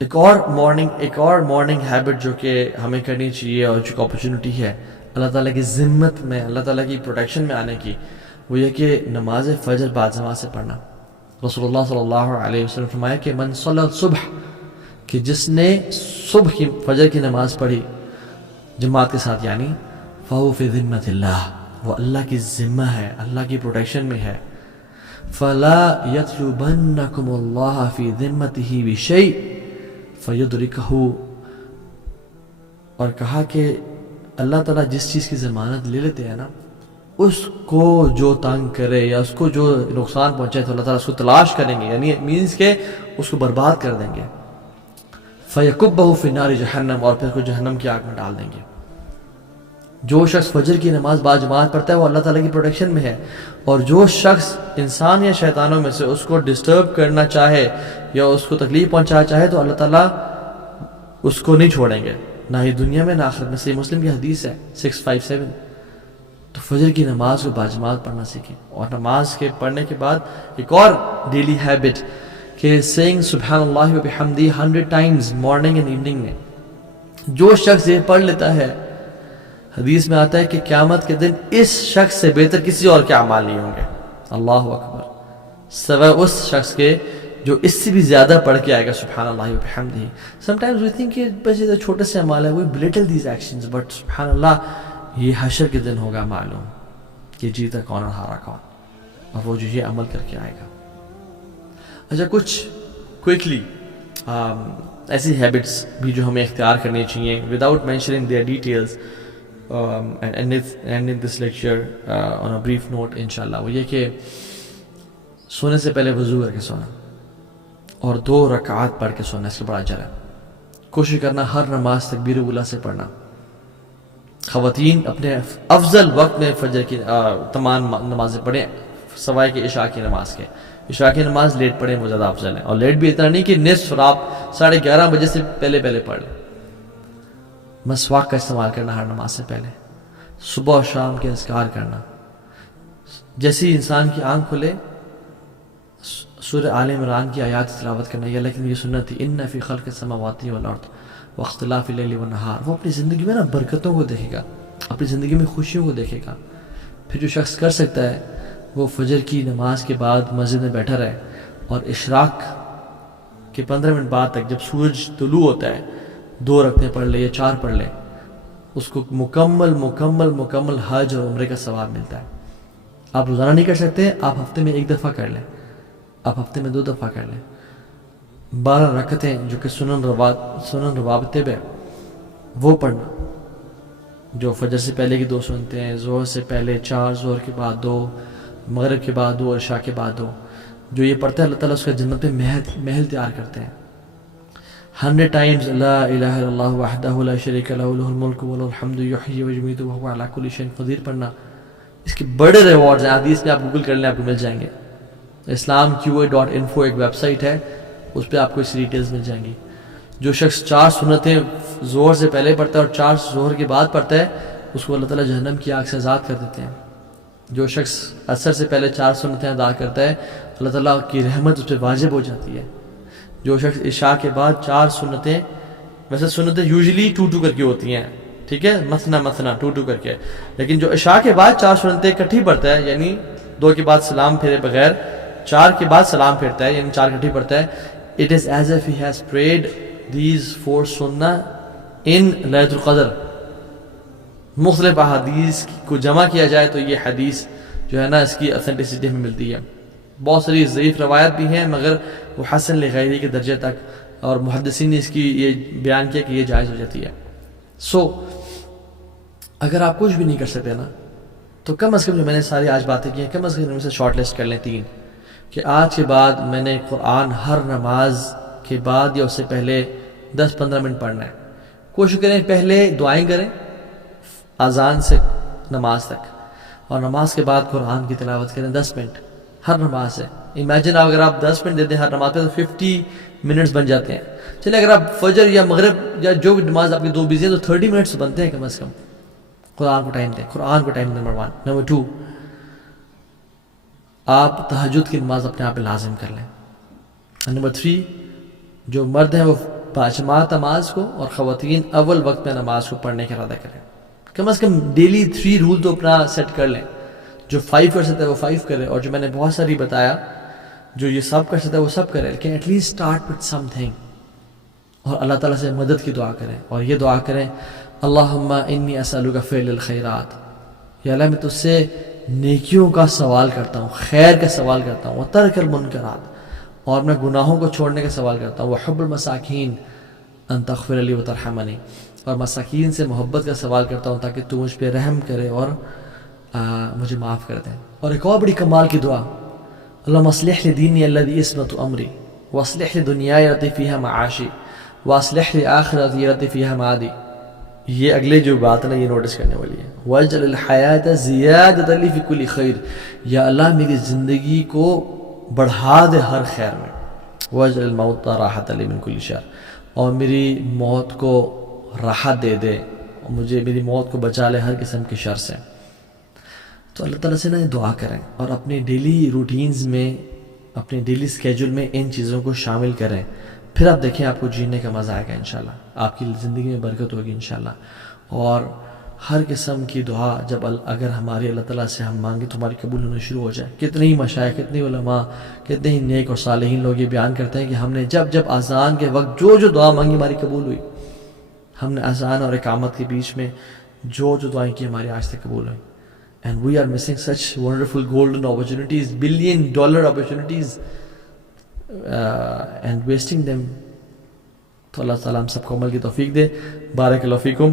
ایک اور morning habit جو کہ ہمیں کرنی چاہیے اور جو اپرچونٹی ہے اللہ تعالیٰ کی ذمت میں، اللہ تعالیٰ کی پروٹیکشن میں آنے کی، وہ یہ کہ نماز فجر باجماعت سے پڑھنا۔ رسول اللہ صلی اللہ علیہ وسلم فرمایا کہ من صلی الصبح، کہ جس نے صبح کی فجر کی نماز پڑھی جماعت کے ساتھ، یعنی فہو فی ذمت اللہ، وہ اللہ کی ذمہ ہے، اللہ کی پروٹیکشن میں ہے۔ فلا یطلبنکم اللہ فی ذمتہ بشیء فیدرکہ، اور کہا کہ اللہ تعالیٰ جس چیز کی ضمانت لے لیتے ہیں نا، اس کو جو تنگ کرے یا اس کو جو نقصان پہنچائے تو اللہ تعالیٰ اس کو تلاش کریں گے، یعنی مینز کہ اس کو برباد کر دیں گے۔ فیکبہ فی نار جہنم، اور پھر کو جہنم کی آگ میں ڈال دیں گے۔ جو شخص فجر کی نماز باجماعت پڑھتا ہے وہ اللہ تعالیٰ کی پروٹیکشن میں ہے، اور جو شخص انسان یا شیطانوں میں سے اس کو ڈسٹرب کرنا چاہے یا اس کو تکلیف پہنچانا چاہے تو اللہ تعالیٰ اس کو نہیں چھوڑیں گے، نہ ہی دنیا میں نہ آخرت میں۔ صحیح مسلم کی حدیث ہے 657۔ تو فجر کی نماز کو باجماعت پڑھنا سیکھیں، اور نماز کے پڑھنے کے بعد ایک اور ڈیلی ہیبٹ کہ سینگ سبحان اللہ و بحمدہ 100 ٹائمز مارننگ اینڈ ایوننگ میں۔ جو شخص یہ پڑھ لیتا ہے، حدیث میں آتا ہے کہ قیامت کے دن اس شخص سے بہتر کسی اور کے اعمال نہیں ہوں گے۔ اللہ اکبر، سوائے اس شخص کے جو اس سے بھی زیادہ پڑھ کے آئے گا سبحان اللہ و بحمدہ۔ sometimes we think کہ بس یہ چھوٹے سے اعمال ہے، we belittle these actions، but سبحان اللہ یہ حشر کے دن ہوگا معلوم کہ جیتا کون اور ہارا کون، اور وہ جو یہ عمل کر کے آئے گا۔ اچھا، کچھ کوئکلی ایسی ہیبٹس بھی جو ہمیں اختیار کرنی چاہیے without mentioning their details and ending this lecture on a brief note انشاءاللہ، وہ یہ کہ سونے سے پہلے وضو کر کے سونا اور 2 رکعات پڑھ کے سونا، اس کا بڑا اجر ہے۔ کوشش کرنا ہر نماز تکبیر اولیٰ سے پڑھنا۔ خواتین اپنے افضل وقت میں فجر کی تمام نمازیں پڑھیں سوائے کہ عشاء کی نماز کے۔ عشاء کی نماز لیٹ پڑھیں، وہ زیادہ افضل ہے، اور لیٹ بھی اتنا نہیں کہ نصف رات 11:30 بجے سے پہلے پڑھ لیں۔ مسواک کا استعمال کرنا ہر نماز سے پہلے، صبح و شام کے اذکار کرنا۔ جیسی انسان کی آنکھ کھلے سورہ آل عمران کی آیات تلاوت کرنا، یہ لیکن یہ سنت تھی، ان فی خلق السماوات والارض واختلاف اللیل والنہار۔ وہ اپنی زندگی میں نا برکتوں کو دیکھے گا، اپنی زندگی میں خوشیوں کو دیکھے گا۔ پھر جو شخص کر سکتا ہے وہ فجر کی نماز کے بعد مسجد میں بیٹھا رہے، اور اشراق کے 15 منٹ بعد تک جب سورج طلوع ہوتا ہے 2 رکعتیں پڑھ لے یا 4 پڑھ لے، اس کو مکمل حج اور عمرے کا ثواب ملتا ہے۔ آپ روزانہ نہیں کر سکتے، آپ ہفتے میں 1 دفعہ کر لیں، آپ ہفتے میں 2 دفعہ کر لیں۔ 12 رکعتیں جو کہ سنن رواتب ہے وہ پڑھنا، جو فجر سے پہلے کی 2 سنتے ہیں، ظہر سے پہلے 4، ظہر کے بعد 2، مغرب کے بعد 2، عشاء کے بعد 2۔ جو یہ پڑھتا ہے اللہ تعالیٰ اس کا جنت پہ محل تیار کرتے ہیں۔ 100 ٹائمز لا الہ الا اللہ وحدہ لا شریک لہ لہ الملک ولہ الحمد یحیی ویمیت وہو علی کل شیء قدیر پڑھنا، اس کے بڑے ریوارڈز ہیں۔ حدیث میں آپ گوگل کر لیں، آپ کو مل جائیں گے۔ islamqa.info ایک ویب سائٹ ہے، اس پہ آپ کو اس ڈیٹیلز مل جائیں گی۔ جو شخص 4 سنتیں ظہر سے پہلے پڑھتا ہے اور 4 ظہر کے بعد پڑھتا ہے، اس کو اللہ تعالیٰ جہنم کی آگ سے آزاد کر دیتے ہیں۔ جو شخص عصر سے پہلے 4 سنتیں ادا کرتا ہے، اللہ تعالیٰ کی رحمت اس پہ واجب ہو جاتی ہے۔ جو شخص عشاء کے بعد 4 سنتیں، ویسے سنتیں یوزلی 2 کر کے ہوتی ہیں، ٹھیک ہے، مثنا 2 کر کے، لیکن جو عشاء کے بعد 4 سنتیں اکٹھی پڑھتا ہے، یعنی 2 کے بعد سلام پھیرے بغیر 4 کے بعد سلام پھیرتا ہے، یعنی 4 اکٹھی پڑھتا ہے، it is as if he has prayed these 4 sunnah in لیلۃ القدر۔ مختلف احادیث کو جمع کیا جائے تو یہ حدیث جو ہے نا اس کی اتھینٹسٹی ہمیں ملتی ہے۔ بہت ساری ضعیف روایت بھی ہیں مگر وہ حسن لغیری کے درجے تک، اور محدثین نے اس کی یہ بیان کیا کہ یہ جائز ہو جاتی ہے۔ اگر آپ کچھ بھی نہیں کر سکتے نا تو کم از کم جو میں نے ساری آج باتیں کی ہیں، کم از کم ان میں سے شارٹ لسٹ کر لیں 3، کہ آج کے بعد میں نے قرآن ہر نماز کے بعد یا اس سے پہلے 10-15 منٹ پڑھنا ہے۔ کوشش کریں پہلے دعائیں کریں اذان سے نماز تک، اور نماز کے بعد قرآن کی تلاوت کریں 10 منٹ ہر نماز سے۔ امیجن اگر آپ 10 منٹ دیتے ہیں ہر نماز پہ تو 50 منٹس بن جاتے ہیں۔ چلے اگر آپ فجر یا مغرب یا جو بھی نماز آپ کی 2 بزی ہیں تو 30 منٹس بنتے ہیں کم از کم۔ قرآن کو ٹائم دیں، قرآن کو ٹائم نمبر 1۔ نمبر 2، آپ تہجد کی نماز اپنے آپ پہ لازم کر لیں۔ نمبر 3، جو مرد ہیں وہ باجماعت نماز کو، اور خواتین اول وقت میں نماز کو پڑھنے کا ارادہ کریں. کم از کم ڈیلی 3 رول تو اپنا سیٹ کر لیں. جو 5 کر سکتا ہے وہ 5 کرے، اور جو میں نے بہت ساری بتایا جو یہ سب کر سکتا ہے وہ سب کرے، لیکن at least start with something. اور اللہ تعالیٰ سے مدد کی دعا کریں، اور یہ دعا کریں اللہم انی اسألک فعل الخیرات، یا اللہ میں تجھ سے نیکیوں کا سوال کرتا ہوں، خیر کا سوال کرتا ہوں، وترک المنکرات، اور میں گناہوں کو چھوڑنے کا سوال کرتا ہوں، وحب المساکین ان تغفر لی وترحمنی، اور مساکین سے محبت کا سوال کرتا ہوں تاکہ تو مجھ پہ رحم کرے اور مجھے معاف کر دیں. اور ایک اور بڑی کمال کی دعا، اللہم اصلح لی دینی الذی عصمت امری، واصلح لی دنیای التی فیہا معاشی، واصلح لی آخرتی التی فیہا معادی. یہ اگلے جو بات ہے نا یہ نوٹس کرنے والی ہے. واجعل الحیات زیادۃ لی فی کل خیر، یا اللہ میری زندگی کو بڑھا دے ہر خیر میں. واجعل الموت راحۃ لی من کل شر، اور میری موت کو راحت دے دے، اور مجھے میری موت کو بچا لے ہر قسم کے شر سے. تو اللہ تعالیٰ سے نا دعا کریں، اور اپنے ڈیلی روٹینز میں، اپنے ڈیلی اسکیجول میں ان چیزوں کو شامل کریں. پھر آپ دیکھیں آپ کو جینے کا مزہ آئے گا انشاءاللہ، آپ کی زندگی میں برکت ہوگی انشاءاللہ. اور ہر قسم کی دعا جب اگر ہماری اللہ تعالیٰ سے ہم مانگیں تو ہماری قبول ہونا شروع ہو جائے. کتنے ہی مشائخ، کتنے علماء، کتنے ہی نیک اور صالحین لوگ یہ بیان کرتے ہیں کہ ہم نے جب اذان کے وقت جو دعا مانگی ہماری قبول ہوئی. ہم نے اذان اور اقامت کے بیچ میں جو دعائیں کی ہماری آج تک قبول ہوئی. And we are missing such wonderful golden opportunities, $1 billion opportunities, and wasting them. تو اللہ تعالیٰ ہم سب کو عمل کی توفیق دے. بارک اللہ فیکم.